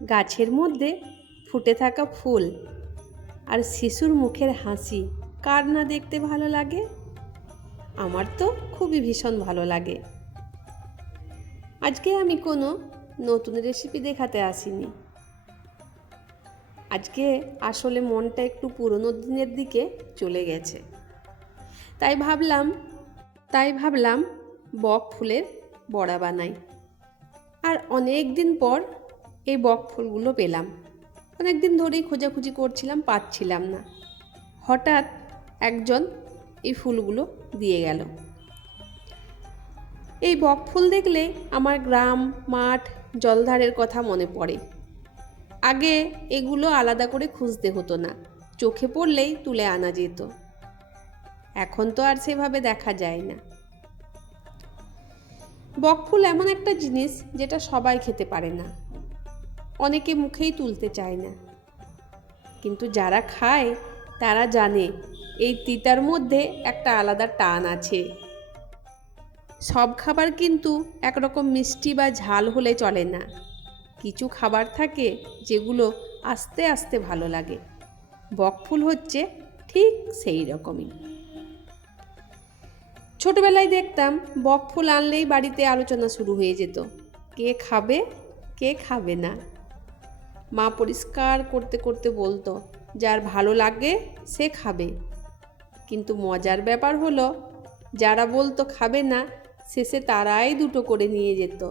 গাছের মধ্যে ফুটে থাকা ফুল আর শিশুর মুখের হাসি কার না দেখতে ভালো লাগে? আমার তো খুবই ভীষণ ভালো লাগে। আজকে আমি কোনো নতুন রেসিপি দেখাতে আসিনি। আজকে আসলে মনটা একটু পুরনো দিনের দিকে চলে গেছে। তাই ভাবলাম বক ফুলের বড়া বানাই। আর অনেক দিন পর এই বক ফুলগুলো পেলাম। অনেক দিন ধরেই খোঁজাখুঁজি করছিলাম, পাচ্ছিলাম না। হঠাৎ একজন এই ফুলগুলো দিয়ে গেল। এই বক ফুল দেখলে আমার গ্রাম, মাঠ, জলধারের কথা মনে পড়ে। আগে এগুলো আলাদা করে খুঁজতে হতো না, চোখে পড়লেই তুলে আনা যেত। এখন তো আর সেভাবে দেখা যায় না। বক ফুল এমন একটা জিনিস যেটা সবাই খেতে পারে না, অনেকে মুখেই তুলতে চায় না। কিন্তু যারা খায় তারা জানে এই তিতার মধ্যে একটা আলাদা টান আছে। সব খাবার কিন্তু একরকম মিষ্টি বা ঝাল হলে চলে না। কিছু খাবার থাকে যেগুলো আস্তে আস্তে ভালো লাগে। বক ফুল হচ্ছে ঠিক সেই রকমই। ছোটবেলায় দেখতাম বক ফুল আনলেই বাড়িতে আলোচনা শুরু হয়ে যেত, কে খাবে কে খাবে না। মা পরিষ্কার করতে করতে বলতো, যার ভালো লাগে সে খাবে। কিন্তু মজার ব্যাপার হলো, যারা বলতো খাবে না, শেষে তারাই দুটো করে নিয়ে যেত।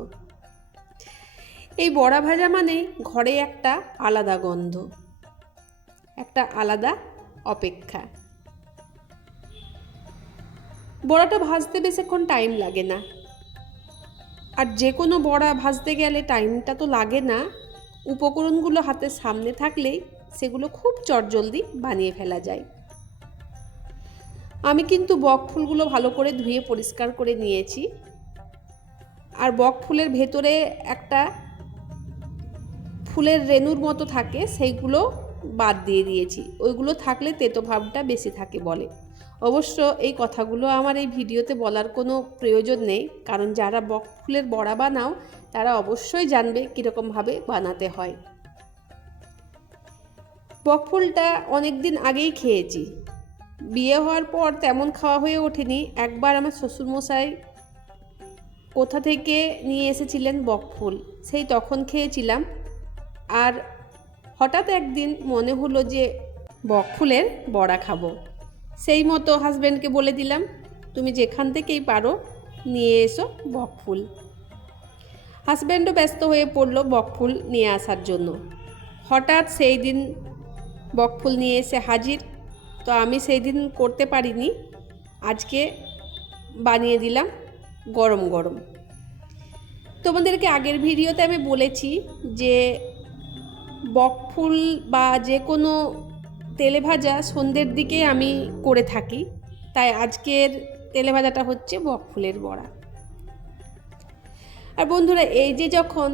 এই বড়া ভাজা মানে ঘরে একটা আলাদা গন্ধ, একটা আলাদা অপেক্ষা। বড়াটা ভাজতে বেশিক্ষণ টাইম লাগে না। আর যে কোনো বড়া ভাজতে গেলে টাইমটা তো লাগে না, উপকরণগুলো হাতের সামনে থাকলেই সেগুলো খুব চটজলদি বানিয়ে ফেলা যায়। আমি কিন্তু বক ফুলগুলো ভালো করে ধুয়ে পরিষ্কার করে নিয়েছি। আর বক ফুলের ভেতরে একটা ফুলের রেণুর মতো থাকে, সেইগুলো বাদ দিয়ে দিয়েছি। ওইগুলো থাকলে তেতো ভাবটা বেশি থাকে বলে। অবশ্য এই কথাগুলো আমার এই ভিডিওতে বলার কোনো প্রয়োজন নেই, কারণ যারা বক ফুলের বড়া বানাও তারা অবশ্যই জানবে কীরকমভাবে বানাতে হয়। বক ফুলটা অনেক দিন আগেই খেয়েছি। বিয়ে হওয়ার পর তেমন খাওয়া হয়ে ওঠেনি। একবার আমার শ্বশুরমশাই কোথা থেকে নিয়ে এসেছিলেন বক ফুল, সেই তখন খেয়েছিলাম। আর হঠাৎ একদিন মনে হলো যে বক ফুলের বড়া খাবো। সেই মতো হাজব্যান্ডকে বলে দিলাম, তুমি যেখান থেকেই পারো নিয়ে এসো বক ফুল। হাজব্যান্ডও ব্যস্ত হয়ে পড়লো বক ফুল নিয়ে আসার জন্য। হঠাৎ সেই দিন বক ফুল নিয়ে এসে হাজির। তো আমি সেই দিন করতে পারিনি, আজকে বানিয়ে দিলাম গরম গরম। তোমাদেরকে আগের ভিডিওতে আমি বলেছি যে বক ফুল বা যে কোনো তেলে ভাজা সন্ধ্যের দিকে আমি করে থাকি। তাই আজকের তেলে ভাজাটা হচ্ছে বক ফুলের বড়া। আর বন্ধুরা, এই যে যখন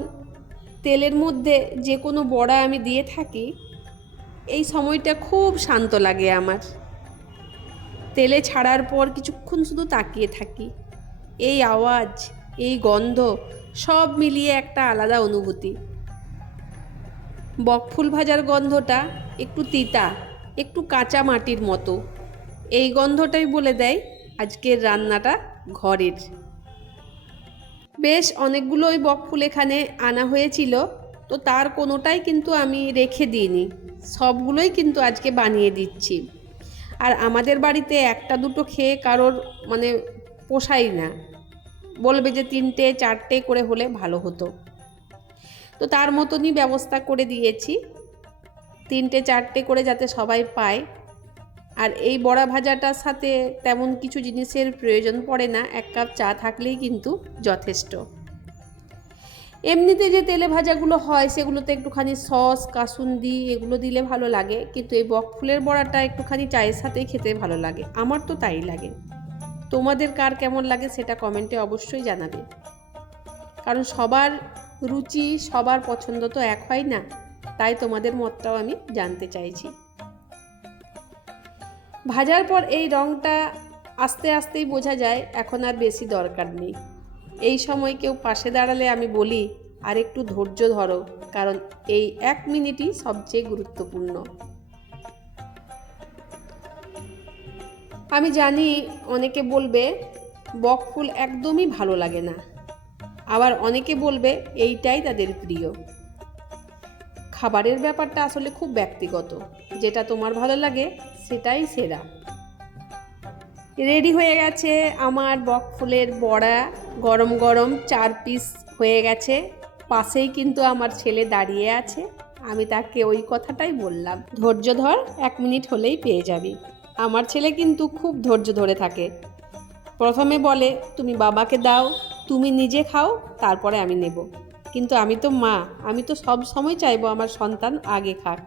তেলের মধ্যে যে কোনো বড়া আমি দিয়ে থাকি, এই সময়টা খুব শান্ত লাগে আমার। তেলে ছাড়ার পর কিছুক্ষণ শুধু তাকিয়ে থাকি। এই আওয়াজ, এই গন্ধ সব মিলিয়ে একটা আলাদা অনুভূতি। বকফুল ভাজার গন্ধটা একটু তিতা, একটু কাঁচা মাটির মতো। এই গন্ধটাই বলে দেয় আজকের রান্নাটা ঘরের। বেশ অনেকগুলোই বকফুল এখানে আনা হয়েছিল, তো তার কোনোটাই কিন্তু আমি রেখে দিইনি, সবগুলোই কিন্তু আজকে বানিয়ে দিচ্ছি। আর আমাদের বাড়িতে একটা দুটো খেয়ে কারোর পোষাই না, বলবে যে 3টে 4টে করে হলে ভালো হতো। তো তার মতনই ব্যবস্থা করে দিয়েছি, 3টে 4টে করে যাতে সবাই পায়। আর এই বড়া ভাজাটার সাথে তেমন কিছু জিনিসের প্রয়োজন পড়ে না, 1 কাপ চা থাকলেই কিন্তু যথেষ্ট। এমনিতে যে তেলে ভাজাগুলো হয় সেগুলোতে একটুখানি সস, কাসুন্দি এগুলো দিলে ভালো লাগে, কিন্তু এই বকফুলের বড়াটা একটুখানি চায়ের সাথেই খেতে ভালো লাগে। আমার তো তাই লাগে। তোমাদের কার কেমন লাগে সেটা কমেন্টে অবশ্যই জানাবে, কারণ সবার রুচি, সবার পছন্দ তো এক হয় না। তাই তোমাদের মতটাও আমি জানতে চাইছি। ভাজার পর এই রঙটা আস্তে আস্তেই বোঝা যায় এখন আর বেশি দরকার নেই। এই সময় কেউ পাশে দাঁড়ালে আমি বলি, আর একটু ধৈর্য ধরো, কারণ এই 1 মিনিটই সবচেয়ে গুরুত্বপূর্ণ। আমি জানি অনেকে বলবে বকফুল একদমই ভালো লাগে না, আবার অনেকে বলবে এইটাই তাদের প্রিয়। খাবারের ব্যাপারটা আসলে খুব ব্যক্তিগত, যেটা তোমার ভালো লাগে সেটাই সেরা। রেডি হয়ে গেছে আমার বকফুলের বড়া, গরম গরম 4 পিস হয়ে গেছে। পাশেই কিন্তু আমার ছেলে দাঁড়িয়ে আছে, আমি তাকে ওই কথাটাই বললাম, ধৈর্য ধর, 1 মিনিট হলেই পেয়ে যাবি। আমার ছেলে কিন্তু খুব ধৈর্য ধরে থাকে। প্রথমে বলে তুমি বাবাকে দাও, তুমি নিজে খাও, তারপরে আমি নেব। কিন্তু আমি তো মা, আমি তো সব সময় চাইবো আমার সন্তান আগে খাক।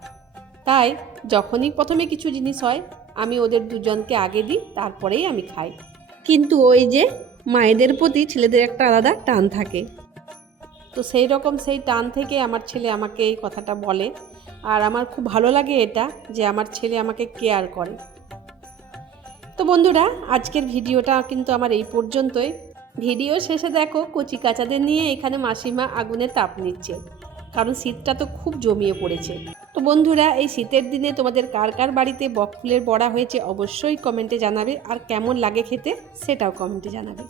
তাই যখনই প্রথমে কিছু জিনিস হয় আমি ওদের দুজনকে আগে দিই, তারপরেই আমি খাই। কিন্তু ওই যে মায়েদের প্রতি ছেলেদের একটা আলাদা টান থাকে, তো সেই রকম সেই টান থেকে আমার ছেলে আমাকে এই কথাটা বলে। আর আমার খুব ভালো লাগে এটা, যে আমার ছেলে আমাকে কেয়ার করে। তো বন্ধুরা, আজকের ভিডিওটা কিন্তু আমার এই পর্যন্তই। ভিডিও শেষে দেখো কচি কাচাদের নিয়ে এখানে মাসিমা আগুনে তাপ নিচ্ছে, কারণ শীতটা তো খুব জমিয়ে পড়েছে। তো বন্ধুরা, এই শীতের দিনে তোমাদের কার কার বাড়িতে বকফুলের বড়া হয়েছে অবশ্যই কমেন্টে জানাবে, আর কেমন লাগে খেতে সেটাও কমেন্টে জানাবে।